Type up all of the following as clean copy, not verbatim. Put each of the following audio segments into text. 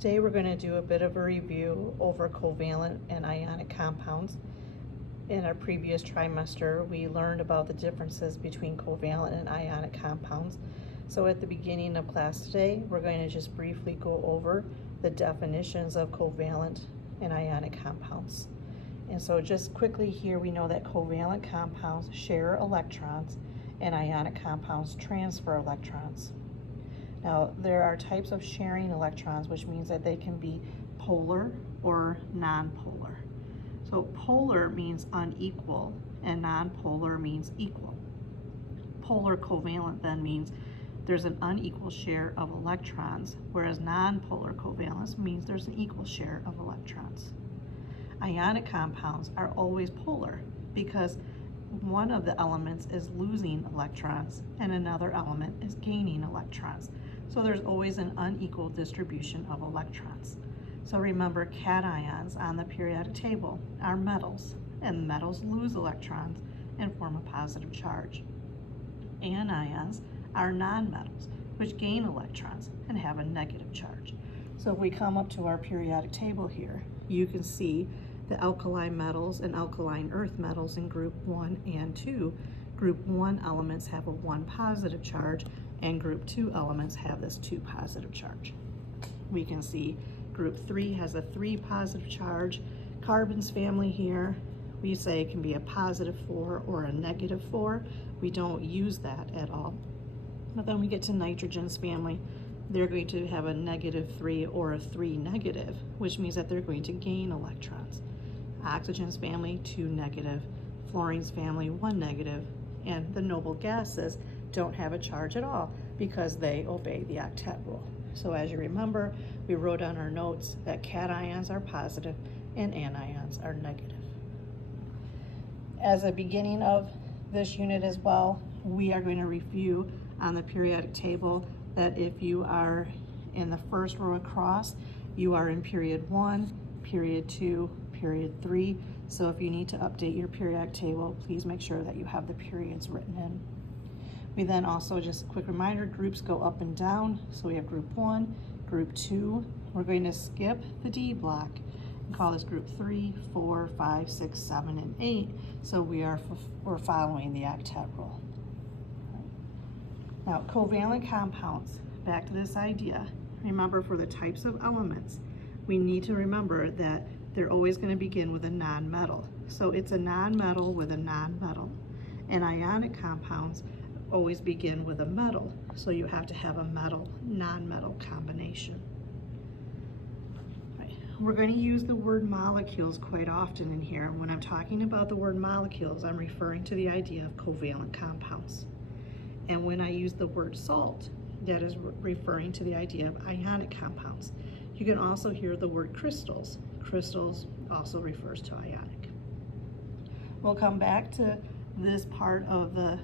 Today we're going to do a bit of a review over covalent and ionic compounds. In our previous trimester, we learned about the differences between covalent and ionic compounds. So at the beginning of class today, we're going to just briefly go over the definitions of covalent and ionic compounds. And so just quickly here, we know that covalent compounds share electrons and ionic compounds transfer electrons. Now, there are types of sharing electrons, which means that they can be polar or nonpolar. So polar means unequal and nonpolar means equal. Polar covalent then means there's an unequal share of electrons, whereas nonpolar covalence means there's an equal share of electrons. Ionic compounds are always polar because one of the elements is losing electrons and another element is gaining electrons. So there's always an unequal distribution of electrons. So remember, cations on the periodic table are metals, and metals lose electrons and form a positive charge. Anions are nonmetals, which gain electrons and have a negative charge. So if we come up to our periodic table here, you can see the alkali metals and alkaline earth metals in group 1 and 2. Group 1 elements have a 1 positive charge, and group 2 elements have this 2 positive charge. We can see group 3 has a 3 positive charge. Carbon's family here, we say it can be a positive 4 or a negative 4. We don't use that at all. But then we get to nitrogen's family. They're going to have a negative 3 or a 3 negative, which means that they're going to gain electrons. Oxygen's family, 2 negative. Fluorine's family, 1 negative. And the noble gases don't have a charge at all because they obey the octet rule. So as you remember, we wrote on our notes that cations are positive and anions are negative. As a beginning of this unit as well, we are going to review on the periodic table that if you are in the first row across, you are in period 1, period 2, period 3. So if you need to update your periodic table, please make sure that you have the periods written in. We then also, just a quick reminder, groups go up and down. So we have group 1, group 2. We're going to skip the D block and call this group 3, 4, 5, 6, 7, and 8. So we're following the octet rule. Now, covalent compounds, back to this idea. Remember, for the types of elements, we need to remember that they're always going to begin with a nonmetal. So it's a nonmetal with a nonmetal. And ionic compounds always begin with a metal. So you have to have a metal-nonmetal combination. Right. We're going to use the word molecules quite often in here. When I'm talking about the word molecules, I'm referring to the idea of covalent compounds. And when I use the word salt, that is referring to the idea of ionic compounds. You can also hear the word crystals. Crystals also refers to ionic. We'll come back to this part of the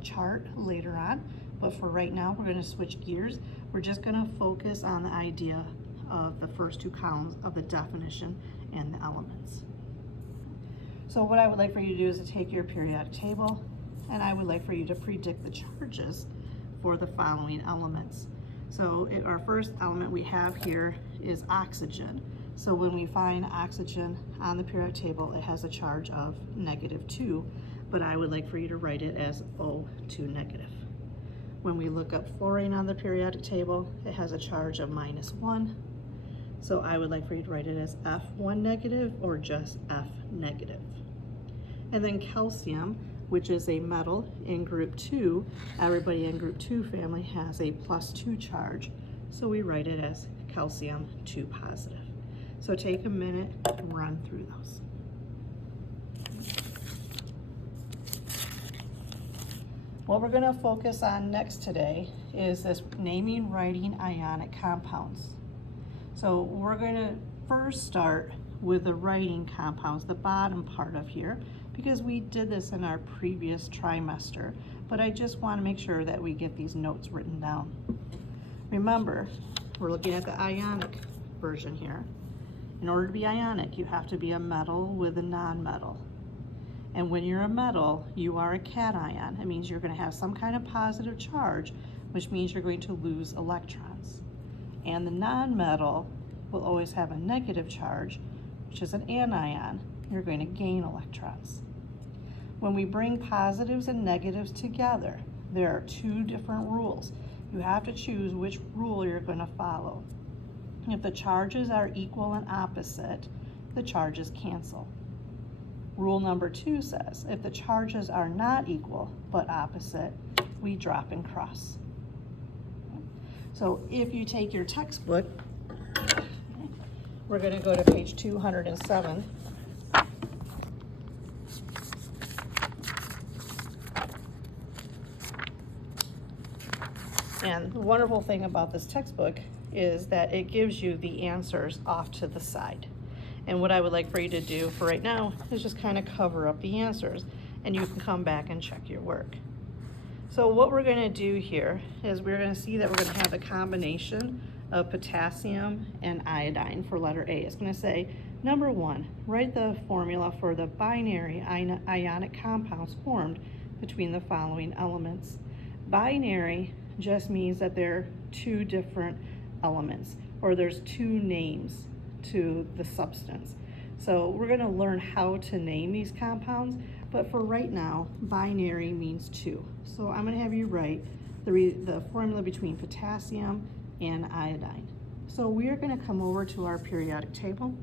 chart later on, but for right now, we're going to switch gears. We're just going to focus on the idea of the first 2 columns of the definition and the elements. So what I would like for you to do is to take your periodic table, and I would like for you to predict the charges for the following elements. So our first element we have here is oxygen. So when we find oxygen on the periodic table, it has a charge of -2, but I would like for you to write it as O2 negative. When we look up fluorine on the periodic table, it has a charge of -1. So I would like for you to write it as F1 negative or just F negative. And then calcium, which is a metal in group 2, everybody in group 2 family has a +2 charge. So we write it as calcium 2 positive. So take a minute and run through those. What we're going to focus on next today is this naming, writing ionic compounds. So we're going to first start with the writing compounds, the bottom part of here, because we did this in our previous trimester, but I just want to make sure that we get these notes written down. Remember, we're looking at the ionic version here. In order to be ionic, you have to be a metal with a nonmetal. And when you're a metal, you are a cation. It means you're going to have some kind of positive charge, which means you're going to lose electrons. And the nonmetal, will always have a negative charge, which is an anion. You're going to gain electrons. When we bring positives and negatives together, there are two different rules. You have to choose which rule you're going to follow. If the charges are equal and opposite, the charges cancel. Rule number 2 says, if the charges are not equal but opposite, we drop and cross. So if you take your textbook, we're going to go to page 207. And the wonderful thing about this textbook is that it gives you the answers off to the side. And what I would like for you to do for right now is just kind of cover up the answers, and you can come back and check your work. So what we're going to do here is we're going to see that we're going to have a combination of potassium and iodine for letter A. It's going to say, number 1, write the formula for the binary ionic compounds formed between the following elements. Binary just means that there are two different elements, or there's two names to the substance. So we're going to learn how to name these compounds, but for right now, binary means 2. So I'm going to have you write the formula between potassium and iodine. So we are going to come over to our periodic table,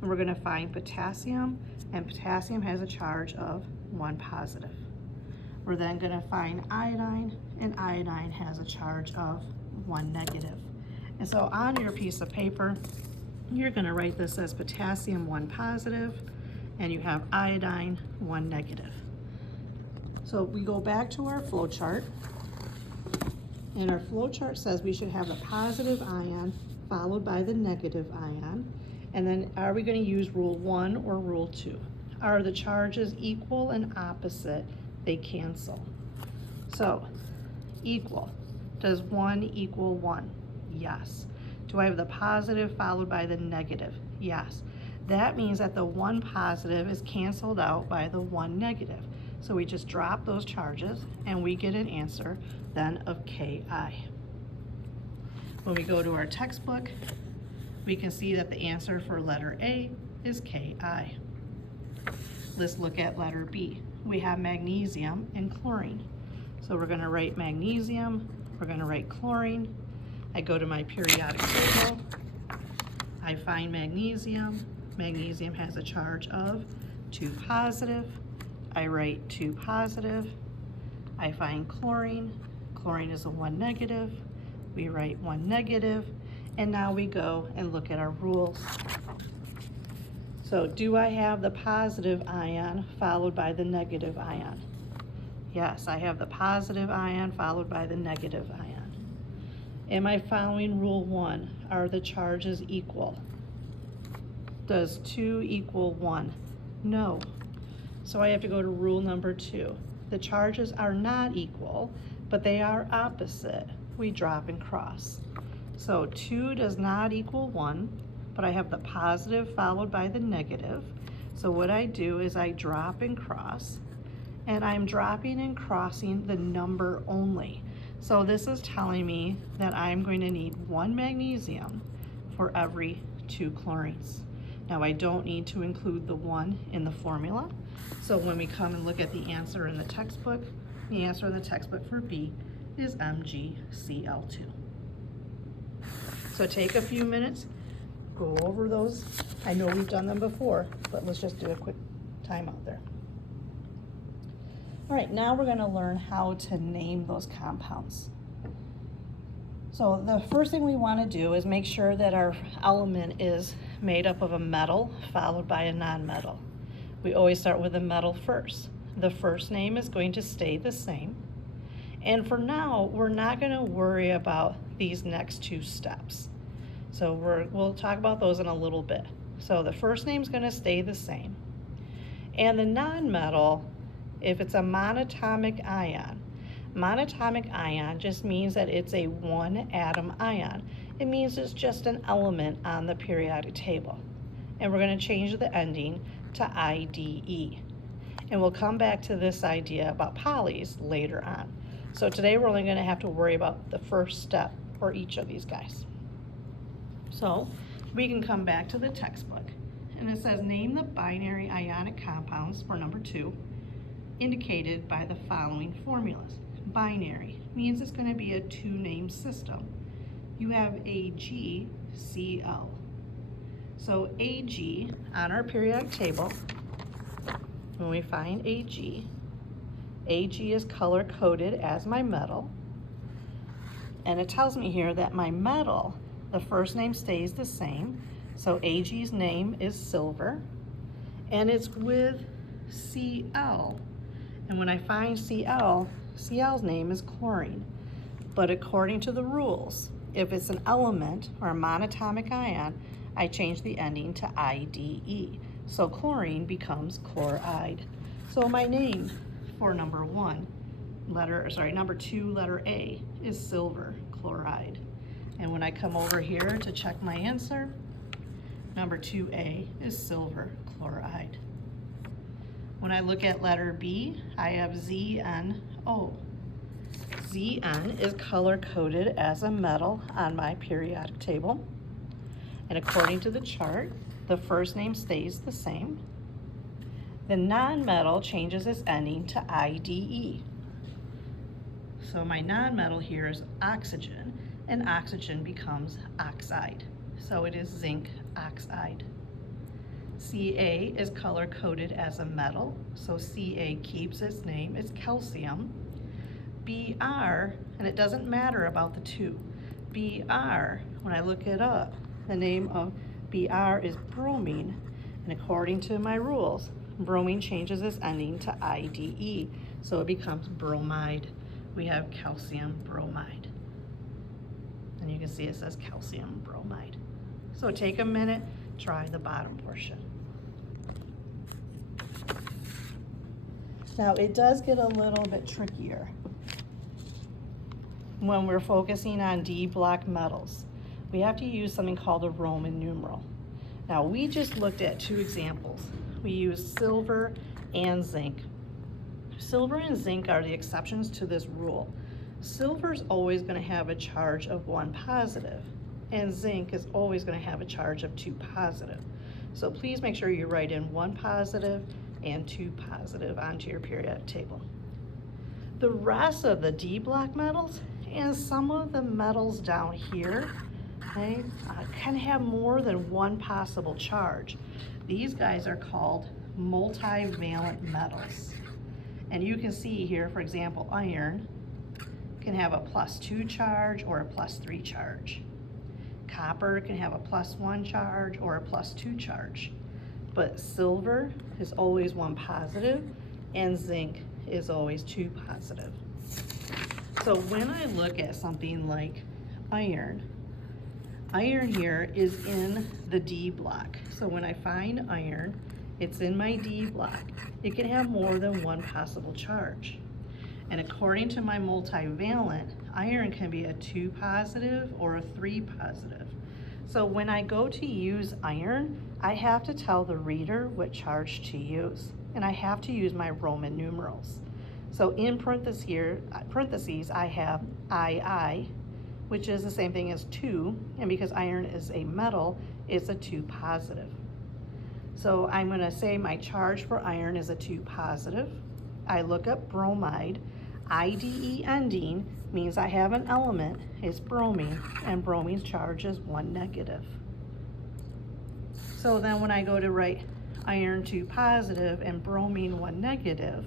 and we're going to find potassium, and potassium has a charge of 1 positive. We're then going to find iodine, and iodine has a charge of 1 negative. And so on your piece of paper, you're going to write this as potassium 1 positive, and you have iodine 1 negative. So we go back to our flow chart, and our flow chart says we should have the positive ion followed by the negative ion. And then are we going to use rule 1 or rule 2? Are the charges equal and opposite? They cancel. So equal. Does 1 equal 1? Yes. Do I have the positive followed by the negative? Yes. That means that the 1 positive is canceled out by the 1 negative. So we just drop those charges and we get an answer then of Ki. When we go to our textbook, we can see that the answer for letter A is Ki. Let's look at letter B. We have magnesium and chlorine. So we're going to write magnesium, we're going to write chlorine. I go to my periodic table, I find magnesium. Magnesium has a charge of 2 positive. I write 2 positive. I find chlorine. Chlorine is a 1 negative. We write 1 negative. And now we go and look at our rules. So do I have the positive ion followed by the negative ion? Yes, I have the positive ion followed by the negative ion. Am I following rule 1? Are the charges equal? Does 2 equal 1? No. So I have to go to rule number 2. The charges are not equal, but they are opposite. We drop and cross. So 2 does not equal 1, but I have the positive followed by the negative. So what I do is I drop and cross, and I'm dropping and crossing the number only. So this is telling me that I'm going to need 1 magnesium for every 2 chlorines. Now I don't need to include the 1 in the formula. So when we come and look at the answer in the textbook, the answer in the textbook for B is MgCl2. So take a few minutes, go over those. I know we've done them before, but let's just do a quick time out there. All right, now we're going to learn how to name those compounds. So the first thing we want to do is make sure that our element is made up of a metal followed by a non-metal. We always start with a metal first. The first name is going to stay the same. And for now, we're not going to worry about these next 2 steps. So we'll talk about those in a little bit. So the first name is going to stay the same. And the non-metal, if it's a monatomic ion just means that it's a 1 atom ion. It means it's just an element on the periodic table. And we're going to change the ending to IDE. And we'll come back to this idea about polys later on. So today we're only going to have to worry about the first step for each of these guys. So we can come back to the textbook, and it says name the binary ionic compounds for number 2 indicated by the following formulas. Binary means it's going to be a 2-name system. You have AgCl. So Ag, on our periodic table, when we find Ag is color-coded as my metal, and it tells me here that my metal, the first name stays the same, so Ag's name is silver, and it's with Cl. And when I find Cl, Cl's name is chlorine. But according to the rules, if it's an element or a monatomic ion, I change the ending to IDE. So chlorine becomes chloride. So my name for number 2, letter A, is silver chloride. And when I come over here to check my answer, number 2A is silver chloride. When I look at letter B, I have ZnO. Zn is color-coded as a metal on my periodic table. And according to the chart, the first name stays the same. The non-metal changes its ending to IDE. So my non-metal here is oxygen, and oxygen becomes oxide. So it is zinc oxide. Ca is color-coded as a metal, so Ca keeps its name, it's calcium. Br, and it doesn't matter about the 2. Br, when I look it up, the name of Br is bromine, and according to my rules, bromine changes its ending to IDE, so it becomes bromide. We have calcium bromide. And you can see it says calcium bromide. So take a minute, try the bottom portion. Now it does get a little bit trickier when we're focusing on D block metals. We have to use something called a Roman numeral. Now we just looked at 2 examples. We used silver and zinc. Silver and zinc are the exceptions to this rule. Silver is always going to have a charge of 1 positive, and zinc is always going to have a charge of 2 positive. So please make sure you write in 1 positive and 2 positive onto your periodic table. The rest of the D block metals and some of the metals down here, okay, can have more than 1 possible charge. These guys are called multivalent metals. And you can see here, for example, iron can have a +2 charge or a +3 charge. Copper can have a +1 charge or a +2 charge. But silver is always 1 positive, and zinc is always 2 positive. So when I look at something like iron here is in the D block. So when I find iron, it's in my D block. It can have more than 1 possible charge. And according to my multivalent, iron can be a 2 positive or a 3 positive. So when I go to use iron, I have to tell the reader what charge to use. And I have to use my Roman numerals. So in parentheses, I have II, which is the same thing as 2. And because iron is a metal, it's a 2 positive. So I'm going to say my charge for iron is a 2 positive. I look up bromide. IDE ending means I have an element, it's bromine, and bromine's charge is 1 negative. So then when I go to write iron 2 positive and bromine 1 negative,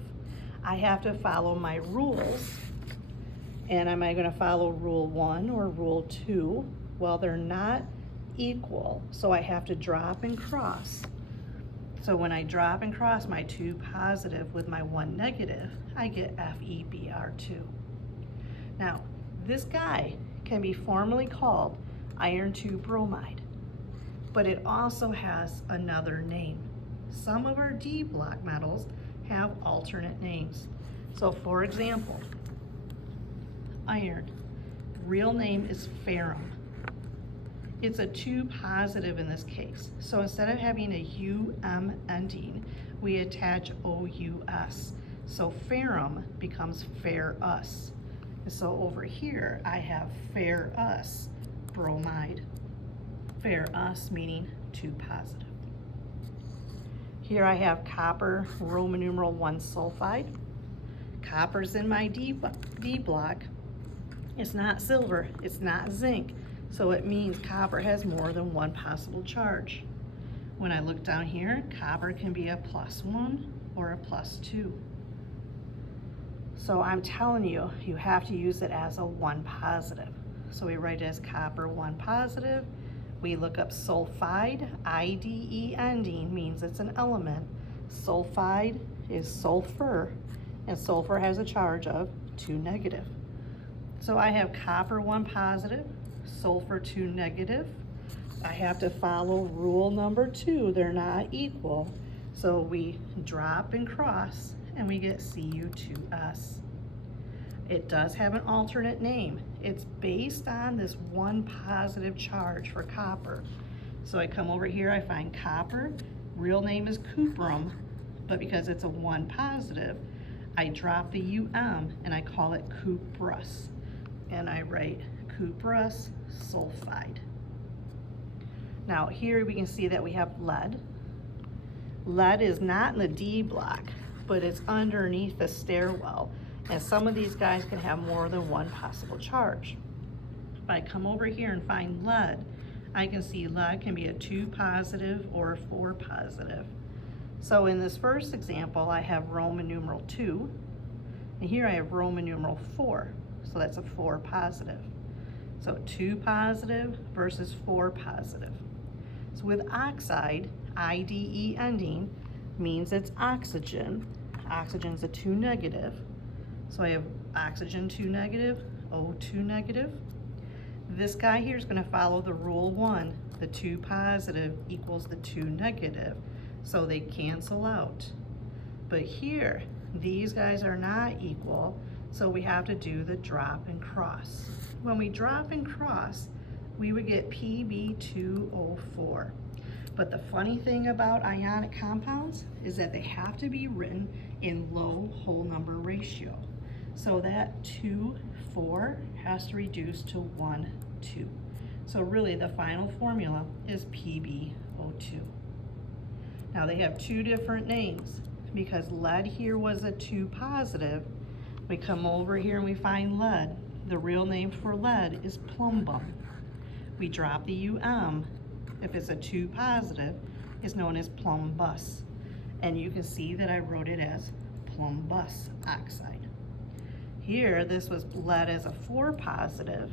I have to follow my rules. And am I going to follow rule 1 or rule 2? Well, they're not equal, so I have to drop and cross. So when I drop and cross my 2 positive with my 1 negative, I get FeBr2. Now, this guy can be formally called iron 2 bromide, but it also has another name. Some of our D block metals have alternate names. So for example, iron, real name is ferrum. It's a 2 positive in this case. So instead of having a UM ending, we attach OUS. So ferrum becomes ferrous. And so over here, I have ferrous bromide. Ferrous, meaning 2 positive. Here I have copper, Roman numeral 1 sulfide. Copper's in my D block. It's not silver, it's not zinc, so it means copper has more than one possible charge. When I look down here, copper can be a +1 or a +2. So I'm telling you, you have to use it as a 1 positive. So we write it as copper 1 positive. We look up sulfide, IDE ending means it's an element. Sulfide is sulfur, and sulfur has a charge of 2 negative. So I have copper 1 positive, sulfur 2 negative. I have to follow rule number 2, they're not equal. So we drop and cross, and we get Cu2S. It does have an alternate name. It's based on this 1 positive charge for copper. So I come over here, I find copper, real name is cuprum, but because it's a 1 positive, I drop the UM and I call it cuprous. And I write cuprous sulfide. Now here we can see that we have lead. Lead is not in the D block, but it's underneath the stairwell. And some of these guys can have more than 1 possible charge. If I come over here and find lead, I can see lead can be a 2 positive or a 4 positive. So in this first example, I have Roman numeral 2, and here I have Roman numeral 4, so that's a 4 positive. So 2 positive versus 4 positive. So with oxide, IDE ending means it's oxygen. Oxygen's a 2 negative. So I have oxygen 2 negative, O2 negative. This guy here is going to follow the rule 1. The 2 positive equals the 2 negative, so they cancel out. But here, these guys are not equal, so we have to do the drop and cross. When we drop and cross, we would get Pb2O4. But the funny thing about ionic compounds is that they have to be written in low whole number ratio. So that 2, 4 has to reduce to 1, 2. So really the final formula is PbO2. Now they have 2 different names. Because lead here was a 2 positive, we come over here and we find lead. The real name for lead is plumbum. We drop the UM. If it's a 2 positive, it's known as plumbus. And you can see that I wrote it as plumbus oxide. Here, this was lead as a 4 positive.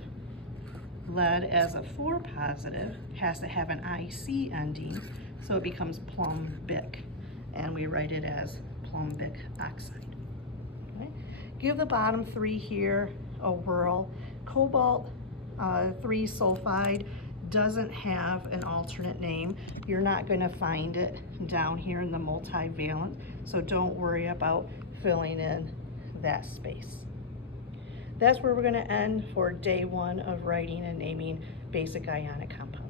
Lead as a 4 positive has to have an IC ending, so it becomes plumbic, and we write it as plumbic oxide. Okay. Give the bottom 3 here a whirl. Cobalt 3 sulfide doesn't have an alternate name. You're not going to find it down here in the multivalent, so don't worry about filling in that space. That's where we're going to end for day 1 of writing and naming basic ionic compounds.